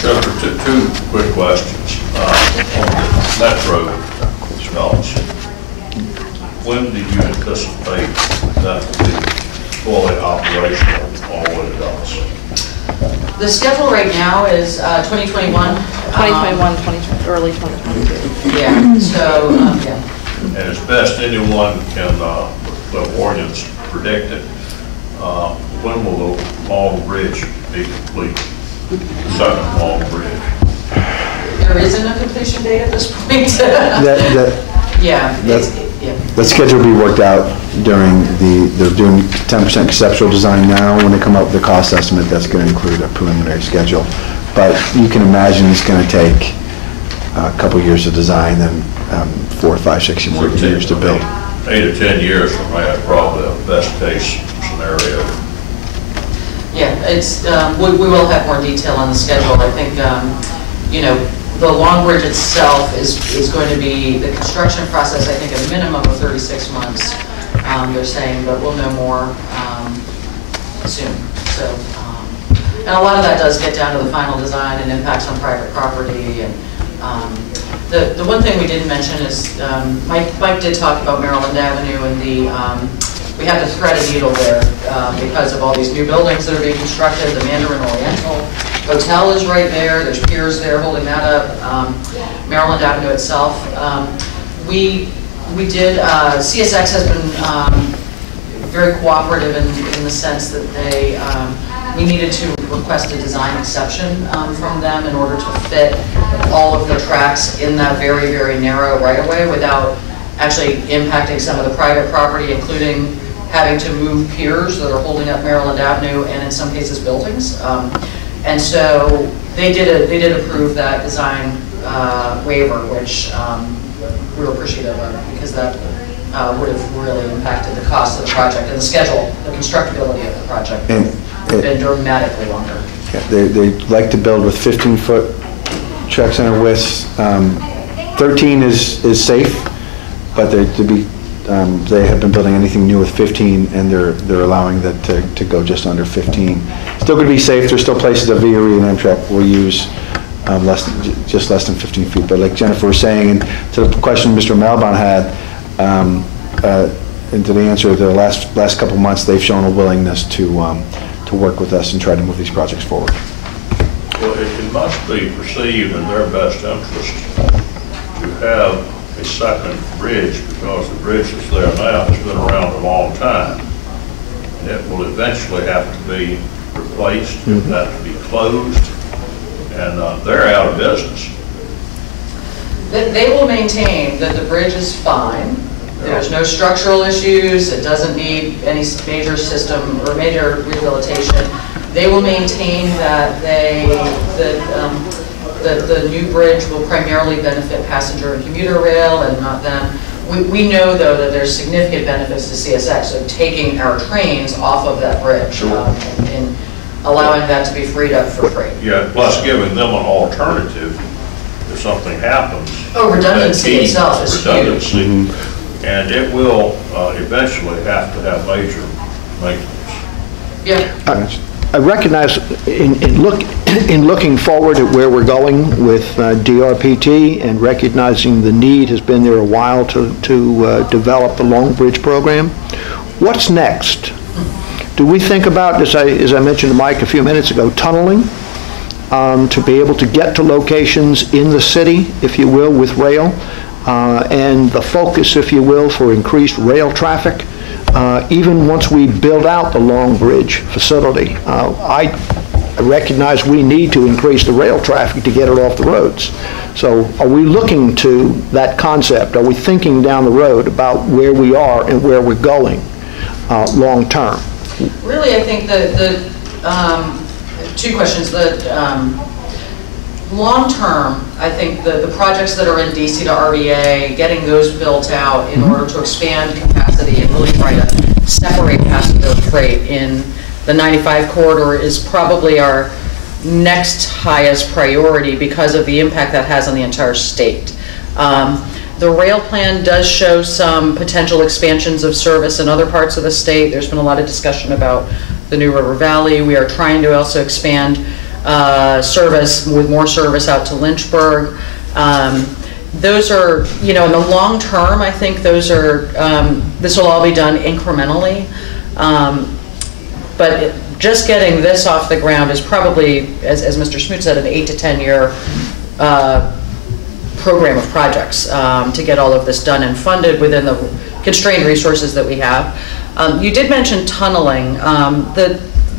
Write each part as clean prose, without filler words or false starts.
Jennifer, two quick questions. On the metro developments, when do you anticipate that will be fully operational on what it does? The schedule right now is 2021. 2021, 2020, early 2022. Yeah, so, yeah. And as best anyone can, the ordinance predict it, when will the long bridge be complete? The second long bridge? There isn't a completion date at this point. Yeah. That schedule will be worked out during they're doing 10% conceptual design now. When they come up with the cost estimate, that's going to include a preliminary schedule. But you can imagine it's going to take a couple years of design, then 4, 5, 6 years to build. 8 or 10 years from now, probably a best case scenario. Yeah, it's, we will have more detail on the schedule. I think, you know, the Long Bridge itself is going to be the construction process, I think, a minimum of 36 months, they're saying, but we'll know more soon. So, and a lot of that does get down to the final design and impacts on private property. And the one thing we didn't mention is, Mike did talk about Maryland Avenue and we have to thread a needle there because of all these new buildings that are being constructed. The Mandarin Oriental Hotel is right there. There's piers there holding that up. Maryland Avenue itself. We did, CSX has been very cooperative in the sense that we needed to request a design exception from them in order to fit all of the tracks in that very, very narrow right-of-way without actually impacting some of the private property, including having to move piers that are holding up Maryland Avenue and in some cases buildings. And so they did approve that design waiver, which we were appreciative of because that would have really impacted the cost of the project and the schedule, the constructability of the project. Been dramatically longer. Yeah, they like to build with 15-foot track center widths. 13 is safe, but they have been building anything new with 15, and they're allowing that to go just under 15. Still going to be safe. There's still places that VRE and Amtrak will use just less than 15 feet. But like Jennifer was saying, and to the question Mr. Malbon had, and to the answer, the last couple months they've shown a willingness to work with us and try to move these projects forward. Well, it must be perceived in their best interest to have a second bridge because the bridge that's there now has been around a long time. And it will eventually have to be replaced, it will have to be closed, and they're out of business. They will maintain that the bridge is fine. There's no structural issues. It doesn't need any major system or major rehabilitation. They will maintain that the new bridge will primarily benefit passenger and commuter rail and not them. We know, though, that there's significant benefits to CSX of taking our trains off of that bridge and allowing that to be freed up for freight. Yeah, plus giving them an alternative if something happens. Oh, redundancy itself is huge. And it will eventually have to have major maintenance. Yeah. I recognize in looking forward at where we're going with DRPT and recognizing the need has been there a while to develop the Long Bridge program. What's next? Do we think about, as I mentioned to Mike a few minutes ago, tunneling to be able to get to locations in the city, if you will, with rail, and the focus, if you will, for increased rail traffic? Even once we build out the Long Bridge facility, I recognize we need to increase the rail traffic to get it off the roads. So are we looking to that concept? Are we thinking down the road about where we are and where we're going long term? Really, I think the two questions. Long term, I think the projects that are in DC to RVA, getting those built out in order to expand capacity and really try to separate passenger freight in the 95 corridor is probably our next highest priority because of the impact that has on the entire state. The rail plan does show some potential expansions of service in other parts of the state. There's been a lot of discussion about the New River Valley. We are trying to also expand service, with more service out to Lynchburg. Those are, you know, in the long term, I think those are, this will all be done incrementally. But just getting this off the ground is probably, as Mr. Smoot said, an 8 to 10 year program of projects to get all of this done and funded within the constrained resources that we have. You did mention tunneling.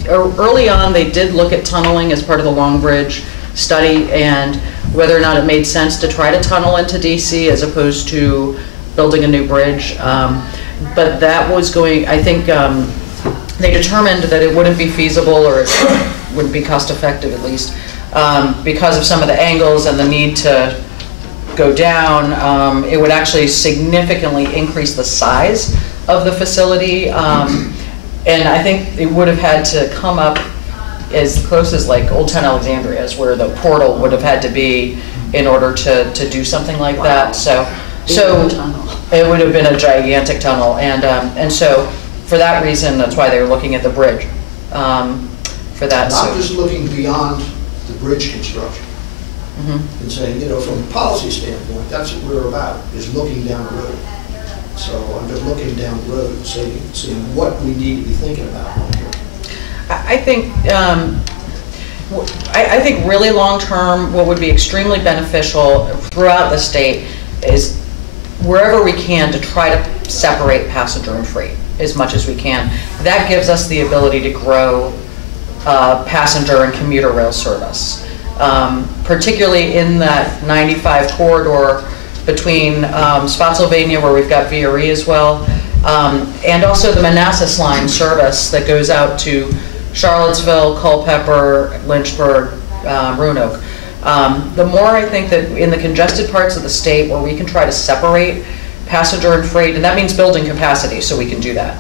Early on, they did look at tunneling as part of the Long Bridge study and whether or not it made sense to try to tunnel into DC as opposed to building a new bridge. But that was going, I think, they determined that it wouldn't be feasible, or it wouldn't be cost effective at least, because of some of the angles and the need to go down. It would actually significantly increase the size of the facility. And I think it would have had to come up as close as like Old Town Alexandria is where the portal would have had to be in order to do something like that. So it would have been a gigantic tunnel. And so for that reason, that's why they were looking at the bridge for that. Not just looking beyond the bridge construction and saying, you know, from a policy standpoint, that's what we're about, is looking down the road. So I'm just looking down the road and seeing what we need to be thinking about. I think really long term, what would be extremely beneficial throughout the state is wherever we can to try to separate passenger and freight as much as we can. That gives us the ability to grow passenger and commuter rail service, particularly in that 95 corridor between Spotsylvania, where we've got VRE as well, and also the Manassas line service that goes out to Charlottesville, Culpeper, Lynchburg, Roanoke. The more I think that in the congested parts of the state where we can try to separate passenger and freight, and that means building capacity so we can do that,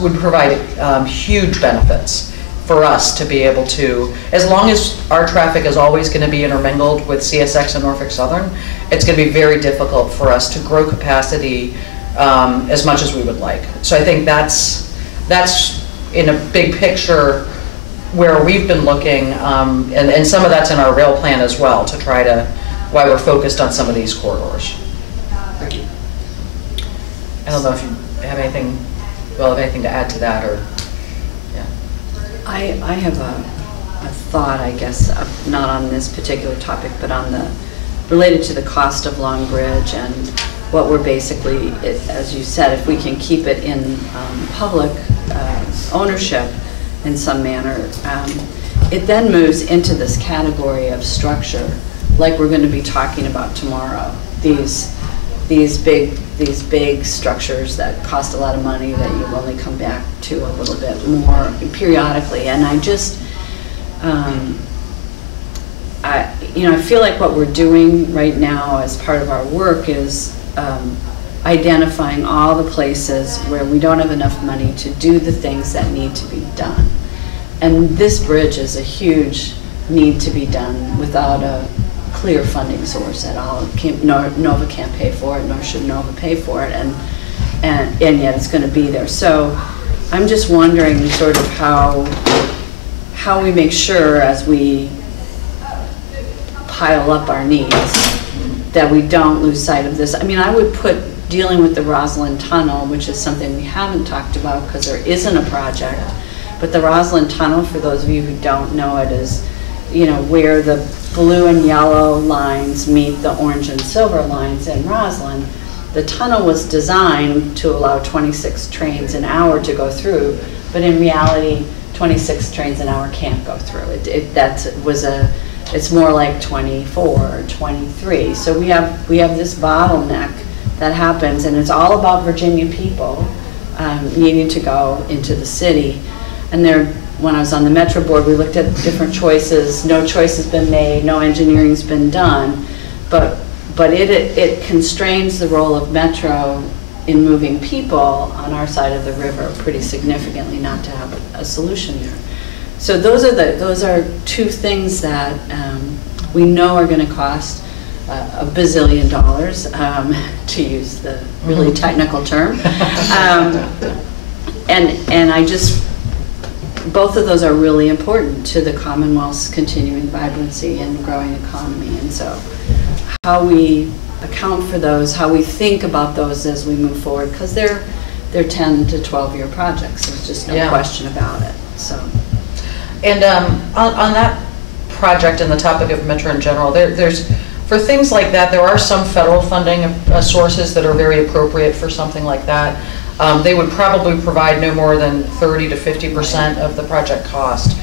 would provide huge benefits for us to be able to, as long as our traffic is always going to be intermingled with CSX and Norfolk Southern, it's going to be very difficult for us to grow capacity as much as we would like. So I think that's in a big picture where we've been looking, and some of that's in our rail plan as well, to try to, why we're focused on some of these corridors. Thank you. I don't know if you have anything, anything to add to that, or, yeah. I have a thought, I guess, not on this particular topic, but on related to the cost of Long Bridge and what we're basically, as you said, if we can keep it in public ownership in some manner, it then moves into this category of structure, like we're going to be talking about tomorrow. These big structures that cost a lot of money that you only come back to a little bit more periodically. And I just, I feel like what we're doing right now as part of our work is identifying all the places where we don't have enough money to do the things that need to be done. And this bridge is a huge need to be done without a clear funding source at all. Nova can't pay for it, nor should Nova pay for it, and yet it's going to be there. So I'm just wondering sort of how we make sure as we pile up our needs that we don't lose sight of this. I mean, I would put dealing with the Roslyn Tunnel, which is something we haven't talked about because there isn't a project, but the Roslyn Tunnel, for those of you who don't know it, is, where the blue and yellow lines meet the orange and silver lines in Roslyn. The tunnel was designed to allow 26 trains an hour to go through, but in reality, 26 trains an hour can't go through. It's more like 24 or 23. So we have this bottleneck that happens, and it's all about Virginia people needing to go into the city. And when I was on the Metro board, we looked at different choices. No choice has been made, no engineering's been done, but it constrains the role of Metro in moving people on our side of the river pretty significantly not to have a solution there. So those are two things that we know are going to cost $1 bazillion, to use the really technical term, and I just both of those are really important to the Commonwealth's continuing vibrancy and growing economy. And so how we account for those, how we think about those as we move forward, because they're 10 to 12-year projects. There's just no question about it. So, and on that project and the topic of Metro in general, there's for things like that, there are some federal funding sources that are very appropriate for something like that. They would probably provide no more than 30 to 50% of the project cost.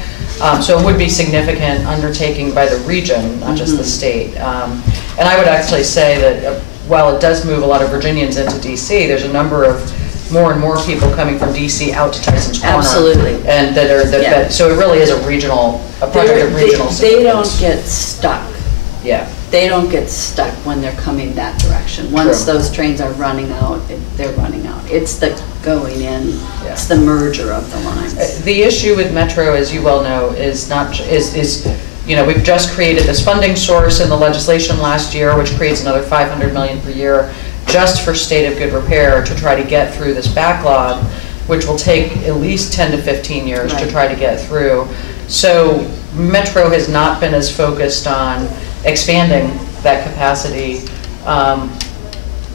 So it would be significant undertaking by the region, not just the state. And I would actually say that while it does move a lot of Virginians into DC, there's a number of more and more people coming from DC out to Tyson's Corner. Absolutely. And so it really is a project of regional significance. They don't get stuck. Yeah. They don't get stuck when they're coming that direction. Once those trains are running out, they're running out. It's the going in, it's the merger of the lines. The issue with Metro, as you well know, is we've just created this funding source in the legislation last year, which creates another $500 million per year just for state of good repair to try to get through this backlog, which will take at least 10 to 15 years to try to get through. So Metro has not been as focused on expanding that capacity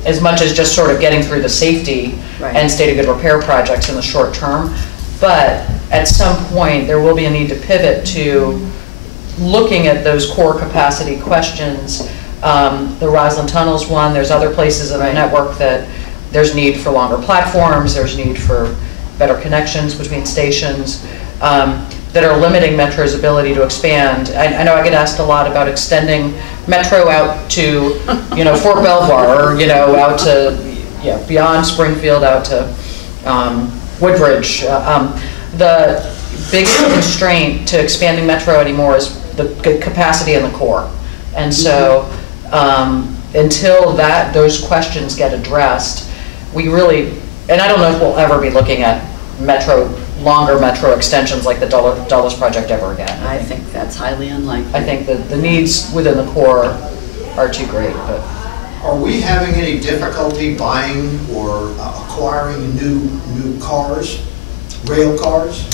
as much as just sort of getting through the safety and state of good repair projects in the short term. But at some point, there will be a need to pivot to looking at those core capacity questions. The Roslyn Tunnel's one. There's other places in the network that there's need for longer platforms, there's need for better connections between stations. That are limiting Metro's ability to expand. I know I get asked a lot about extending Metro out to, Fort Belvoir, or, out to, beyond Springfield, out to Woodbridge. The biggest constraint to expanding Metro anymore is the capacity in the core. And so until those questions get addressed, we really, and I don't know if we'll ever be looking at longer Metro extensions like the Dulles project ever again. I think that's highly unlikely. I think that the needs within the core are too great. But are we having any difficulty buying or acquiring new cars, rail cars?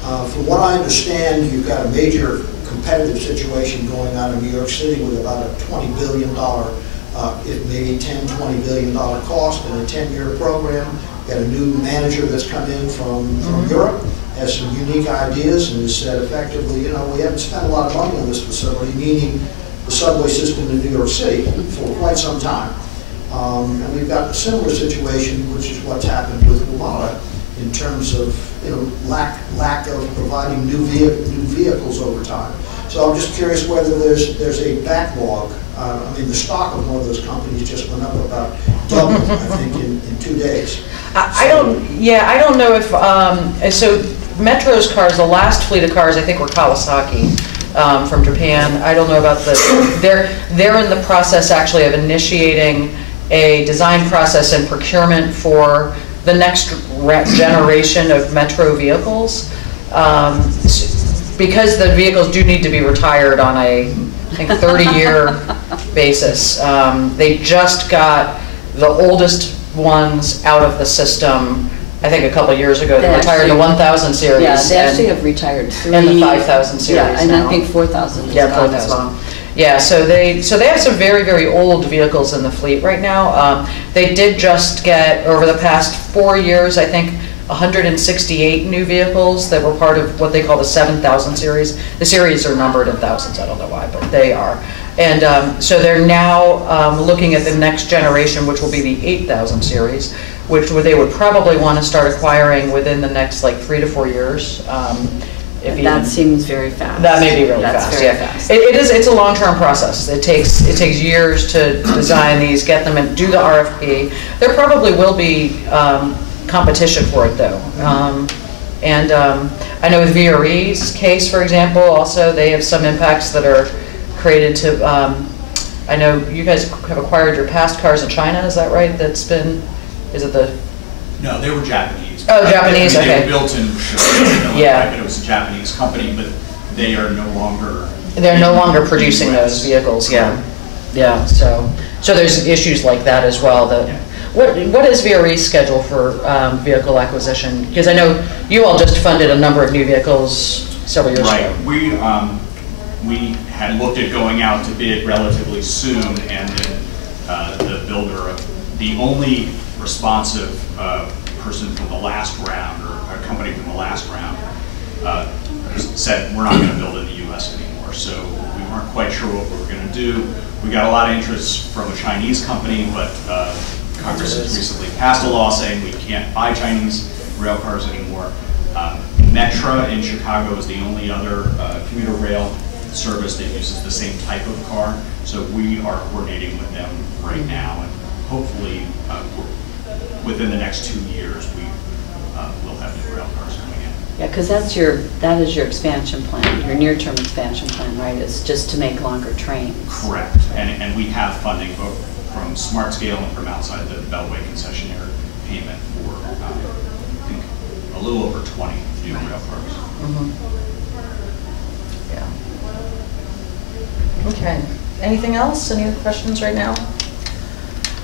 From what I understand, you've got a major competitive situation going on in New York City with about a $20 billion, maybe $10, $20 billion cost in a 10-year program. Got a new manager that's come in from Europe, has some unique ideas, and has said effectively, we haven't spent a lot of money on this facility, meaning the subway system in New York City, for quite some time. And we've got a similar situation, which is what's happened with WMATA in terms of lack of providing new vehicles over time. So I'm just curious whether there's a backlog. The stock of one of those companies just went up about double, I think, in 2 days. I don't know if, so Metro's cars, the last fleet of cars I think were Kawasaki from Japan. I don't know about they're in the process actually of initiating a design process and procurement for the next generation of Metro vehicles. Because the vehicles do need to be retired on a, I think, 30-year basis. They just got the oldest ones out of the system, I think a couple of years ago. They retired the 1000 series. Yeah, they actually have retired 3. And the 5000 series and now. I think 4000 is gone as well. Yeah, so they have some very, very old vehicles in the fleet right now. They did just get, over the past 4 years, I think, 168 new vehicles that were part of what they call the 7000 series. The series are numbered in thousands, I don't know why, but they are. And so they're now looking at the next generation, which will be the 8000 series, which they would probably want to start acquiring within the next 3 to 4 years. That seems very fast. That may be really fast. Very fast. It's a long-term process. It takes years to design these, get them, and do the RFP. There probably will be competition for it though. I know with VRE's case, for example, also they have some impacts that are created to, I know you guys have acquired your past cars in China, is that right? No, they were Japanese. Oh, Japanese, okay. They were built in China, but it was a Japanese company, but they are no longer... They're no longer producing those vehicles, yeah. Yeah, so there's issues like that as well. What is VRE's schedule for vehicle acquisition? Because I know you all just funded a number of new vehicles several years ago. Right. We had looked at going out to bid relatively soon, and the builder, the only responsive person from the last round, or a company from the last round, said we're not going to build in the U.S. anymore. So we weren't quite sure what we were going to do. We got a lot of interest from a Chinese company, but Congress has recently passed a law saying we can't buy Chinese rail cars anymore. Metra in Chicago is the only other commuter rail service that uses the same type of car. So we are coordinating with them right now, and hopefully within the next 2 years we will have new rail cars coming in. Yeah, because that is your expansion plan, your near-term expansion plan, right? It's just to make longer trains. Correct, and we have funding both from Smart Scale and from outside the Beltway concessionaire payment for I think a little over 20 new rail cars. Mm-hmm. Yeah. Okay. Anything else? Any other questions right now?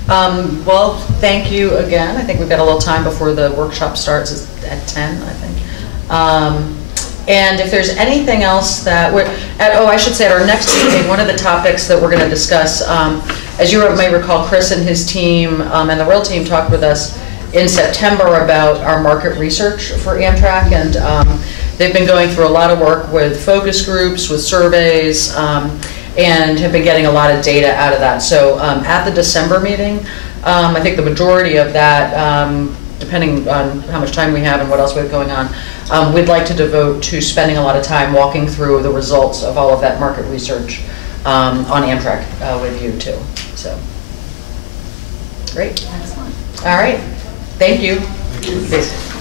Well, thank you again. I think we've got a little time before the workshop starts. It's at 10, I think. And if there's anything else that we're I should say at our next meeting, one of the topics that we're going to discuss, as you may recall, Chris and his team and the rail team talked with us in September about our market research for Amtrak, and they've been going through a lot of work with focus groups, with surveys, and have been getting a lot of data out of that. So at the December meeting, I think the majority of that, depending on how much time we have and what else we have going on, we'd like to devote to spending a lot of time walking through the results of all of that market research on Amtrak with you too. So, great. Excellent. All right. Thank you. Thank you. Peace.